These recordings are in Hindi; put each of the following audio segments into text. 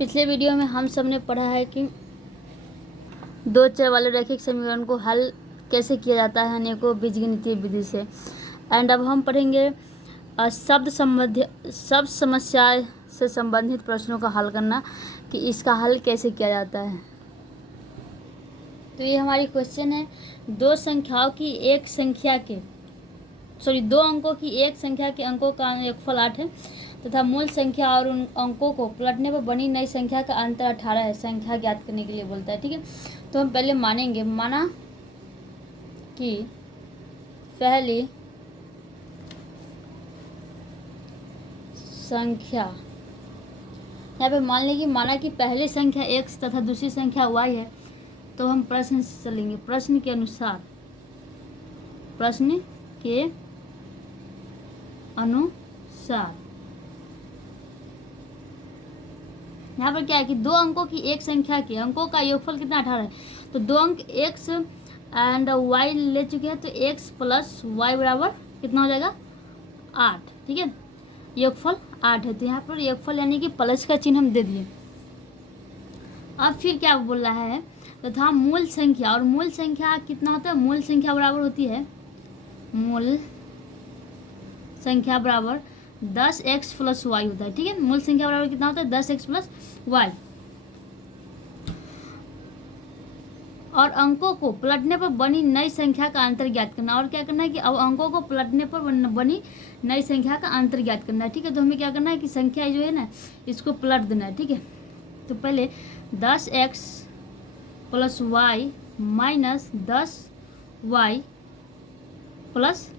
पिछले वीडियो में हम सब ने पढ़ा है कि दो चर वाले रैखिक समीकरण को हल कैसे किया जाता है अनेकों बीजगणितीय विधि से। एंड अब हम पढ़ेंगे शब्द समस्या से संबंधित प्रश्नों का हल करना कि इसका हल कैसे किया जाता है। तो ये हमारी क्वेश्चन है, दो अंकों की एक संख्या के अंकों का योगफल 8 है तथा मूल संख्या और उन अंकों को पलटने पर बनी नई संख्या का अंतर 18 है। संख्या ज्ञात करने के लिए बोलता है। ठीक है, तो हम पहले माना कि पहली संख्या, यहाँ पे मान लीजिए माना कि पहली संख्या x तथा दूसरी संख्या y है। तो हम प्रश्न से चलेंगे। प्रश्न के अनुसार यहाँ पर क्या है कि दो अंकों की एक संख्या के अंकों का योगफल कितना 18 है। तो दो अंक x एंड y ले चुके हैं, तो x प्लस y बराबर कितना हो जाएगा 8। ठीक है, योगफल 8 है। तो यहाँ पर योगफल यानी कि प्लस का चिन्ह हम दे दिए। अब फिर क्या बोल रहा है, तथा मूल संख्या, और मूल संख्या कितना होता है, मूल संख्या बराबर होती है, मूल संख्या बराबर 10x प्लस y होता है। ठीक है, मूल संख्या बराबर कितना होता है 10x प्लस y। और अंकों को पलटने पर बनी नई संख्या का अंतर ज्ञात करना। और क्या करना है कि अब अंकों को पलटने पर बनी नई संख्या का अंतर ज्ञात करना है। ठीक है, तो हमें क्या करना है कि संख्या जो है ना इसको पलट देना है। ठीक है, तो पहले 10x plus y minus 10y plus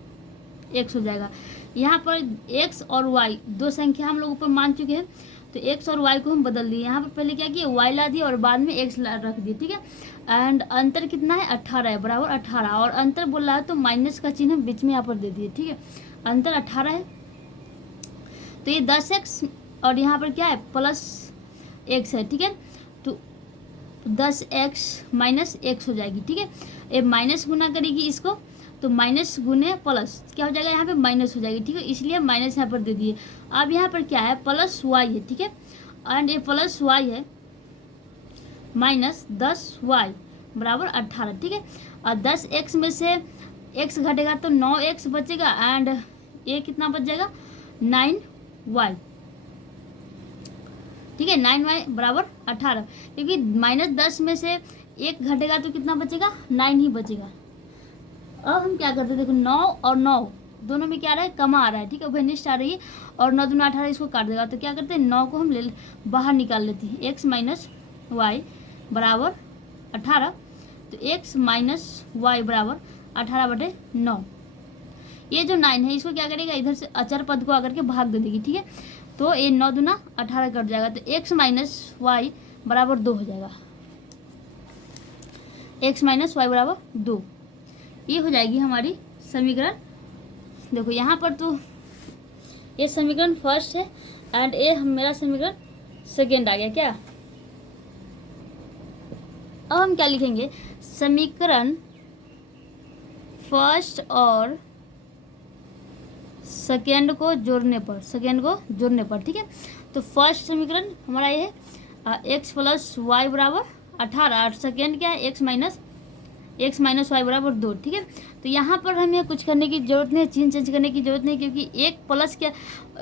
x हो जाएगा। यहाँ पर x और y दो संख्या हम लोग ऊपर मान चुके हैं, तो x और y को हम बदल दिए। यहाँ पर पहले क्या किया, y ला दिया और बाद में x रख दिए। ठीक है, एंड अंतर कितना है 18 है, बराबर 18। और अंतर बोल रहा है तो माइनस का चिन्ह हम बीच में यहाँ पर दे दिए। ठीक है, अंतर 18 है, तो ये 10x और यहाँ पर क्या है प्लस x है। ठीक है, तो 10x माइनस x हो जाएगी। ठीक है, ये माइनस गुना करेगी इसको, तो माइनस गुने प्लस क्या हो जाएगा, यहाँ पे माइनस हो जाएगी। ठीक है, इसलिए माइनस यहाँ पर दे दिए। अब यहाँ पर क्या है प्लस y है। ठीक है, एंड ये प्लस y है माइनस 10y बराबर 18। ठीक है, और 10x में से x घटेगा तो 9x बचेगा, एंड ये कितना बच जाएगा 9y। ठीक है, 9y बराबर 18, क्योंकि माइनस 10 में से एक घटेगा तो कितना बचेगा 9 ही बचेगा। अब हम क्या करते हैं, देखो 9 और 9 दोनों में क्या आ रहा है, कमा आ रहा है। ठीक है, उभयनिष्ठ आ रही है, और 9 दूना 18 इसको काट देगा। तो क्या करते हैं 9 को हम बाहर निकाल लेते हैं। x माइनस वाई बराबर 18, तो x माइनस वाई बराबर 18/9। ये जो 9 है इसको क्या करेगा, इधर से अचर पद को आकर के भाग दे देगी। ठीक है, तो ये 9 दूना 18 कट जाएगा, तो x माइनस वाई बराबर 2 हो जाएगा। x माइनस वाई बराबर 2, ये हो जाएगी हमारी समीकरण। देखो यहाँ पर तो ये समीकरण फर्स्ट है एंड ये मेरा समीकरण सेकेंड आ गया क्या। अब हम क्या लिखेंगे, समीकरण फर्स्ट और सेकेंड को जोड़ने पर। ठीक है, तो फर्स्ट समीकरण हमारा ये है x प्लस वाई बराबर 18, और सेकेंड क्या है x माइनस वाई बराबर 2। ठीक है, तो यहाँ पर हमें कुछ करने की जरूरत नहीं, चिन्ह चेंज करने की जरूरत नहीं, क्योंकि एक प्लस क्या,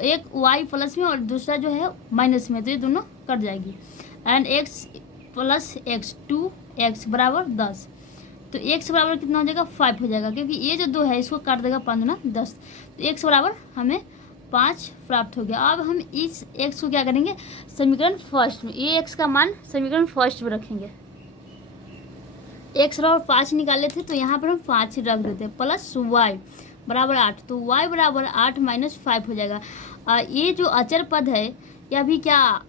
एक y प्लस में और दूसरा जो है माइनस में, तो ये दोनों कट जाएगी। And x plus x 2x बराबर 10, तो x बराबर कितना हो जाएगा 5 हो जाएगा, क्योंकि ये जो 2 है इसको काट देगा 5 दूना 10, तो x बराबर हमें 5 प्राप्त हो गया। अब हम इस x को क्या करेंगे, समीकरण फर्स्ट में, ये x का मान समीकरण फर्स्ट में रखेंगे। x बराबर 5 निकाले थे, तो यहाँ पर हम 5 ही रख देते हैं, प्लस y बराबर 8, तो y बराबर 8 माइनस 5 हो जाएगा। ये जो अचर पद है यह भी क्या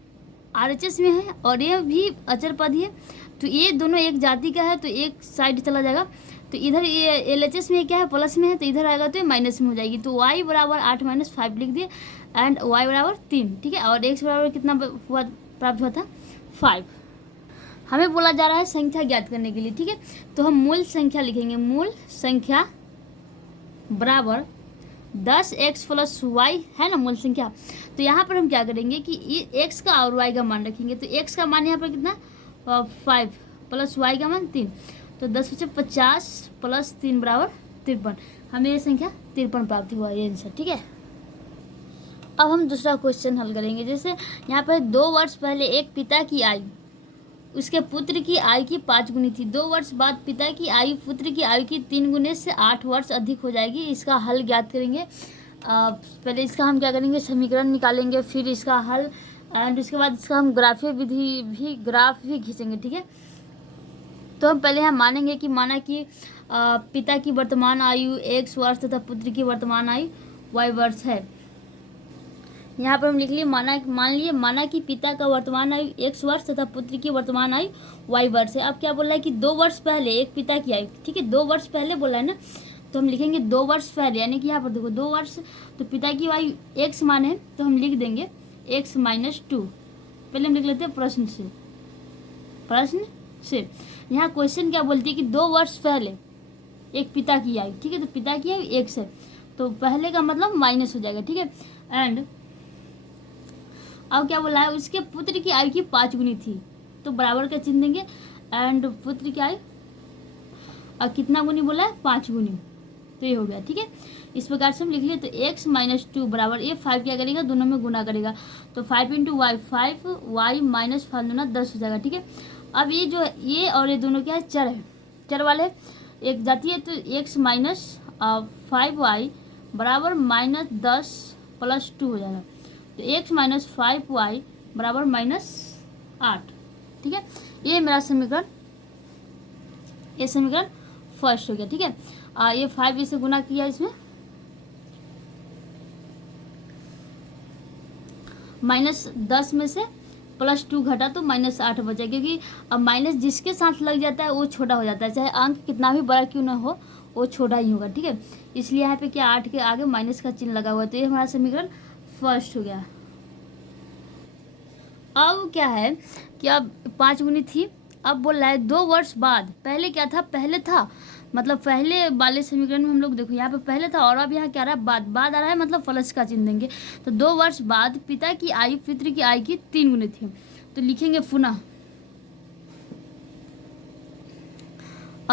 RHS में है, और ये भी अचर पद ही है, तो ये दोनों एक जाति का है, तो एक साइड चला जाएगा। तो इधर ये LHS में क्या है प्लस में है, तो इधर आएगा तो ये माइनस में हो जाएगी। तो y बराबर 8 माइनस 5 लिख दिए, एंड y बराबर 3। ठीक है, और x बराबर कितना प्राप्त हुआ था 5। हमें बोला जा रहा है संख्या ज्ञात करने के लिए। ठीक है, तो हम मूल संख्या लिखेंगे, मूल संख्या बराबर 10x प्लस वाई है ना मूल संख्या। तो यहाँ पर हम क्या करेंगे कि x का और y का मान रखेंगे। तो x का मान यहाँ पर कितना 5 प्लस y का मान 3, तो 10 बचे 50 प्लस 3 बराबर 53। हमें ये संख्या 53 प्राप्त हुआ, ये आंसर। ठीक है, अब हम दूसरा क्वेश्चन हल करेंगे। जैसे यहाँ पर 2 वर्ष पहले एक पिता की आयु उसके पुत्र की आयु की 5 गुनी थी। 2 वर्ष बाद पिता की आयु पुत्र की आयु की 3 गुने से 8 वर्ष अधिक हो जाएगी। इसका हल ज्ञात करेंगे। पहले इसका हम क्या करेंगे, समीकरण निकालेंगे, फिर इसका हल, एंड उसके बाद इसका हम ग्राफ भी खींचेंगे। ठीक है, तो हम पहले यहाँ मानेंगे कि माना कि पिता की वर्तमान आयु x वर्ष तथा पुत्र की वर्तमान आयु y वर्ष है। यहाँ पर हम लिख लिए माना कि पिता का वर्तमान आयु x वर्ष तथा पुत्र की वर्तमान आयु y वर्ष है। अब क्या बोला है कि 2 वर्ष पहले एक पिता की आयु, ठीक है 2 वर्ष पहले बोला है ना, तो हम लिखेंगे 2 वर्ष पहले, यानी कि यहाँ पर देखो 2 वर्ष, तो पिता की आयु x मान है, तो हम लिख देंगे x माइनस 2। पहले हम लिख लेते हैं प्रश्न से। यहाँ क्वेश्चन क्या बोलती है कि 2 वर्ष पहले एक पिता की आयु, ठीक है, तो पिता की आयु x है, तो पहले का मतलब माइनस हो जाएगा। ठीक है, एंड अब क्या बोला है, उसके पुत्र की आयु की 5 गुनी थी, तो बराबर का चिन्ह देंगे, एंड पुत्र की आयु और कितना गुनी बोला है, 5 गुनी, तो ये हो गया। ठीक है, इस प्रकार से हम लिख लिए। तो x माइनस 2 बराबर ये 5 क्या करेगा, दोनों में गुना करेगा, तो 5 इंटू वाई 5, वाई माइनस 5 दूना 10 हो जाएगा। ठीक है, अब ये जो ये और ये दोनों क्या है, चर है, चर वाले एक जाती है, तो x माइनस 5y बराबर माइनस 10 प्लस 2 हो जाएगा, तो x माइनस 5y बराबर माइनस 8। ठीक है, ये मेरा समीकरण फर्स्ट हो गया। ठीक है, ये 5 इसे गुना किया, इसमें माइनस 10 में से प्लस 2 घटा तो माइनस 8 बचा, क्योंकि अब माइनस जिसके साथ लग जाता है वो छोटा हो जाता है, चाहे अंक कितना भी बड़ा क्यों ना हो वो छोटा ही होगा। ठीक है, इसलिए यहाँ पे क्या 8 के आगे माइनस का चिन्ह लगा हुआ है, तो ये हमारा समीकरण फर्स्ट हो गया। अब क्या है कि अब 5 गुनी थी, अब बोल रहा है 2 वर्ष बाद, पहले क्या था, पहले था, मतलब पहले वाले समीकरण में हम लोग देखो यहाँ पे पहले था, और अब यहाँ क्या आ रहा है, बाद आ रहा है, मतलब प्लस का चिन्ह देंगे। तो 2 वर्ष बाद पिता की आयु पुत्र की आयु की 3 गुनी थी, तो लिखेंगे पुनः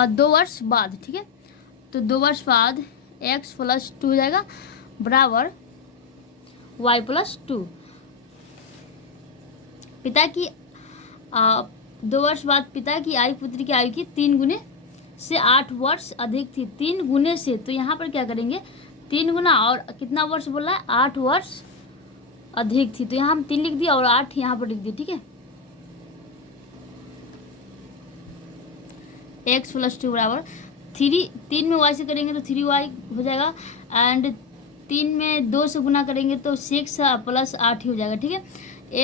2 वर्ष बाद। ठीक है, तो 2 वर्ष बाद x प्लस 2 हो जाएगा बराबर y प्लस 2। पिता की 2 वर्ष बाद पिता की आयु पुत्र की आयु की 3 गुने से 8 वर्ष अधिक थी, 3 गुने से, तो यहाँ पर क्या करेंगे 3 गुना, और कितना वर्ष बोला है, 8 वर्ष अधिक थी, तो यहाँ हम 3 लिख दिया और 8 यहाँ पर लिख दिए। ठीक है, x प्लस 2 बराबर 3 में y से करेंगे तो 3y हो जाएगा, एंड 3 में 2 से गुना करेंगे तो 6 प्लस 8 ही हो जाएगा। ठीक है,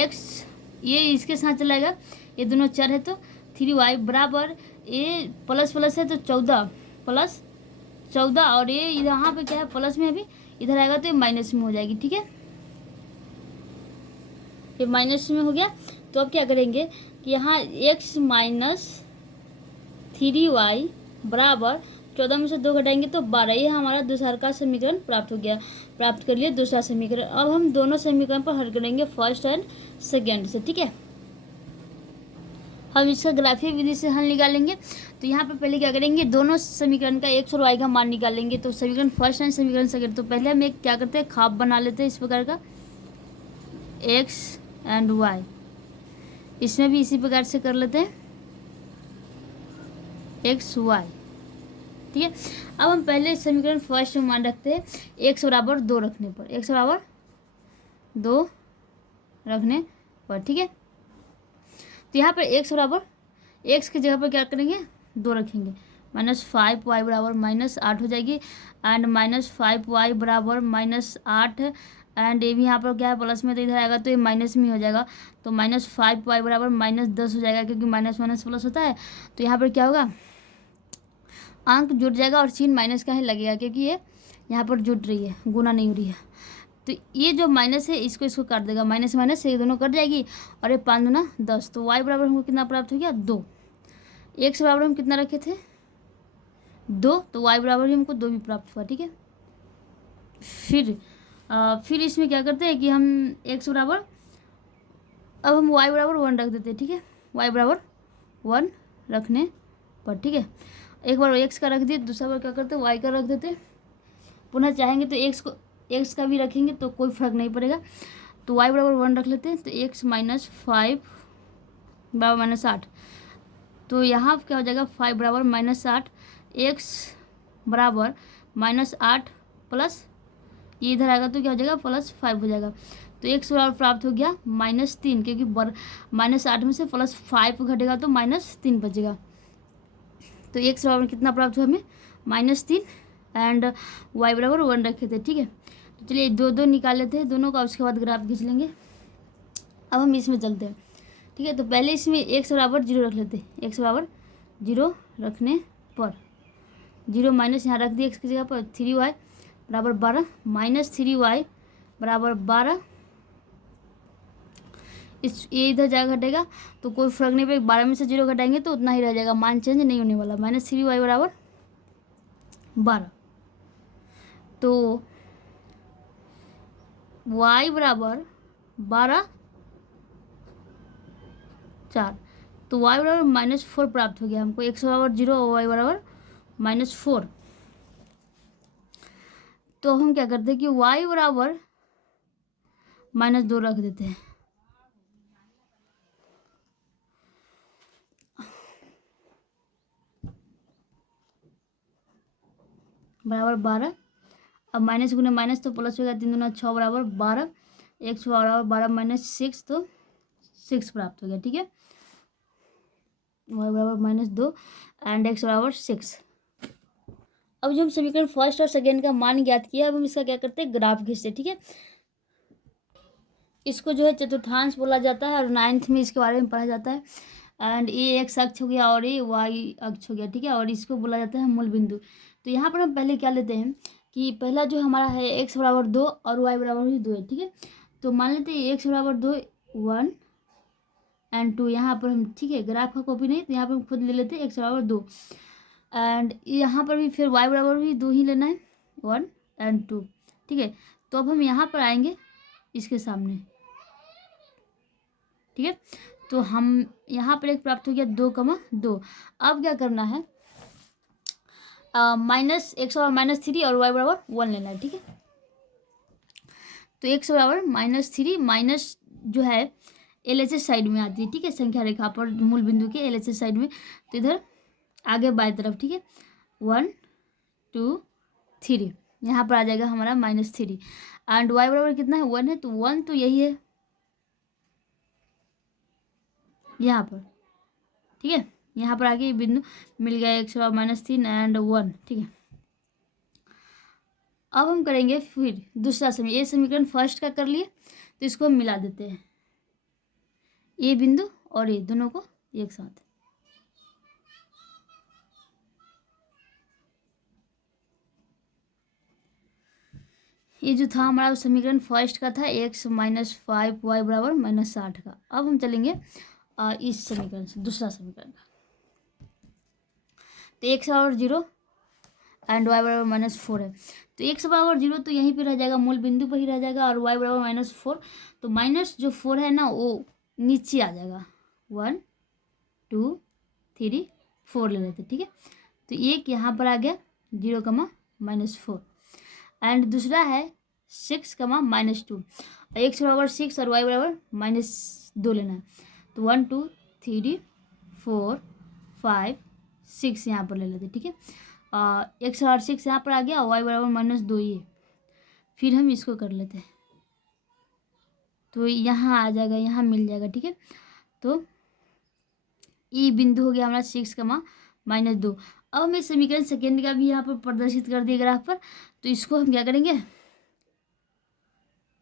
x ये इसके साथ चलाएगा, ये दोनों चर है, तो 3y बराबर ये प्लस है तो 14 प्लस 14, और ये यहाँ पे क्या है प्लस में, अभी इधर आएगा तो ये माइनस में हो जाएगी। ठीक है, ये माइनस में हो गया, तो अब क्या करेंगे कि यहाँ x माइनस 3y बराबर 14 में से 2 घटाएंगे तो 12, ये हमारा दूसरा का समीकरण प्राप्त कर लिए दूसरा समीकरण। अब हम दोनों समीकरण पर हल करेंगे फर्स्ट एंड सेकेंड से। ठीक है, हम इसका ग्राफीय विधि से हल निकालेंगे। तो यहाँ पर पहले क्या करेंगे, दोनों समीकरण का x और y का मान निकालेंगे। तो समीकरण फर्स्ट एंड समीकरण सेकेंड, तो पहले हम एक क्या करते हैं, खाप बना लेते हैं इस प्रकार का x एंड y, इसमें भी इसी प्रकार से कर लेते हैं x y। ठीक है, अब हम पहले समीकरण फर्स्ट में मान रखते हैं x बराबर 2 रखने पर, x बराबर 2 रखने पर। ठीक है, तो यहाँ पर x बराबर x की जगह पर क्या करेंगे 2 रखेंगे, -5y बराबर -8 हो जाएगी, एंड -5y बराबर -8, एंड ये भी यहाँ पर क्या है प्लस में, तो इधर आएगा तो ये माइनस में हो जाएगा, तो -5y बराबर -10 हो जाएगा, क्योंकि माइनस माइनस प्लस होता है। तो यहाँ पर क्या होगा, अंक जुड़ जाएगा और चिन्ह माइनस का ही लगेगा, क्योंकि ये यहाँ पर जुड़ रही है, गुना नहीं हो रही है। तो ये जो माइनस है इसको काट देगा, माइनस माइनस ये दोनों कट जाएगी, और ये 5 दूना 10, तो y बराबर हमको कितना प्राप्त हो गया 2। x बराबर हम कितना रखे थे 2, तो y बराबर ही हमको 2 भी प्राप्त हुआ। ठीक है, फिर इसमें क्या करते हैं कि हम x बराबर, अब हम y बराबर 1 रख देते हैं, ठीक है, y बराबर 1 रखने पर, ठीक है, एक बार x का रख दिए, दूसरा बार क्या करते हैं y का रख देते, पुनः चाहेंगे तो x का भी रखेंगे तो कोई फर्क नहीं पड़ेगा। तो y बराबर 1 रख लेते हैं, तो x माइनस 5 बराबर माइनस 8, तो यहाँ क्या हो जाएगा 5 बराबर माइनस 8, x बराबर माइनस 8 प्लस ये इधर आएगा तो क्या हो जाएगा +5 हो जाएगा। तो x बराबर प्राप्त हो गया -3, क्योंकि -8 में से +5 घटेगा तो -3 बचेगा। तो x बराबर कितना प्राप्त हुआ हमें -3 एंड y बराबर 1 रखे थे, ठीक है। तो चलिए दो निकाल लेते हैं दोनों का, उसके बाद ग्राफ खींच लेंगे। अब हम इसमें चलते हैं, ठीक है। तो पहले इसमें x बराबर 0 रख लेते हैं, x बराबर 0 रखने पर 0 माइनस यहाँ रख दिए x की जगह पर, 3y बराबर 12 -3y बराबर 12, ये इधर जाएगा घटेगा तो कोई फर्क नहीं पड़ेगा, 12 में से 0 घटाएंगे तो उतना ही रह जाएगा, मान चेंज नहीं होने वाला, -3y बराबर 12। तो y बराबर 12 4, तो y बराबर -4 प्राप्त हो गया हमको, x बराबर 0 और y बराबर -4। तो हम क्या करते हैं कि y बराबर -2 रख देते हैं, बराबर 12, अब माइनस गुना माइनस तो प्लस हो गया, 3 दूना 6 बराबर 12, x बराबर 12 -6 तो 6 प्राप्त हो गया, ठीक है, y बराबर -2 एंड x बराबर 6। अब जो हम समीकरण फर्स्ट और सेकेंड का मान ज्ञात किया, अब हम इसका क्या करते हैं ग्राफ खींचते हैं, ठीक है। इसको जो है चतुर्थांश बोला जाता है और 9th में इसके बारे में पढ़ा जाता है। एंड ये x अक्ष हो गया और ये y अक्ष हो गया, ठीक है, और इसको बोला जाता है मूल बिंदु। तो यहाँ पर हम पहले क्या लेते हैं कि पहला जो हमारा है x बराबर 2 और y बराबर भी 2 है, ठीक है। तो मान लेते हैं x बराबर 2 1 एंड 2, यहाँ पर हम, ठीक है, ग्राफ का कॉपी नहीं तो यहाँ पर हम खुद ले लेते हैं x बराबर 2 एंड यहाँ पर भी फिर y बराबर भी 2 ही लेना है, 1 एंड 2, ठीक है। तो अब हम यहाँ पर आएंगे इसके सामने, ठीक है। तो हम यहाँ पर एक प्राप्त हो गया 2,2। अब क्या करना है, -x बराबर -3 और y बराबर 1 लेना है, ठीक है। तो x बराबर -3 माइनस जो है LHS साइड में आती है, ठीक है, संख्या रेखा पर मूल बिंदु के LHS साइड में, तो इधर आगे बाएं तरफ, ठीक है, 1 2 3 यहाँ पर आ जाएगा हमारा -3 एंड y बराबर कितना है 1 है, तो 1 तो यही है यहाँ पर, ठीक है, यहाँ पर आगे बिंदु मिल गया x बराबर -3 एंड 1, ठीक है। अब हम करेंगे फिर दूसरा समीकरण, ये समीकरण फर्स्ट का कर लिए तो इसको हम मिला देते हैं, ये बिंदु और ये दोनों को एक साथ, ये जो था हमारा समीकरण फर्स्ट का था x -5 y बराबर -60 का। अब हम चलेंगे इस समीकरण से दूसरा समीकरण का, तो x बराबर 0 एंड y बराबर -4 है, तो x बराबर 0 तो यहीं पे रह जाएगा, मूल बिंदु पर ही रह जाएगा, और y बराबर -4, तो माइनस जो 4 है ना वो नीचे आ जाएगा, 1 2 3 4 ले लेते, ठीक है। तो एक यहाँ पर आ गया 0, -4 एंड दूसरा है 6, -2, x बराबर 6 और y बराबर -2 लेना है, तो 1 2 3 4 5 6 यहाँ पर ले लेते, ठीक है। x बराबर 6 यहाँ पर आ गया, y बराबर -2 ये, फिर हम इसको कर लेते हैं, तो यहाँ आ जाएगा, यहाँ मिल जाएगा, ठीक है। तो ये बिंदु हो गया हमारा 6, -2। अब हम इस समीकरण सेकेंड का भी यहाँ पर प्रदर्शित कर दिए ग्राफ पर, तो इसको हम क्या करेंगे,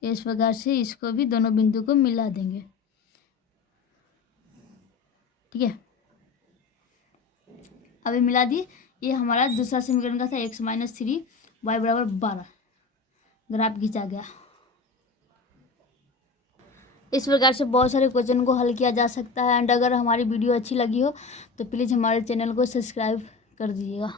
इस प्रकार से इसको भी दोनों बिंदु को मिला देंगे, ठीक है। अभी मिला दिए, ये हमारा दूसरा समीकरण का था x -3 y बराबर 12, ग्राफ खींचा गया। इस प्रकार से बहुत सारे क्वेश्चन को हल किया जा सकता है एंड अगर हमारी वीडियो अच्छी लगी हो तो प्लीज़ हमारे चैनल को सब्सक्राइब कर दीजिएगा।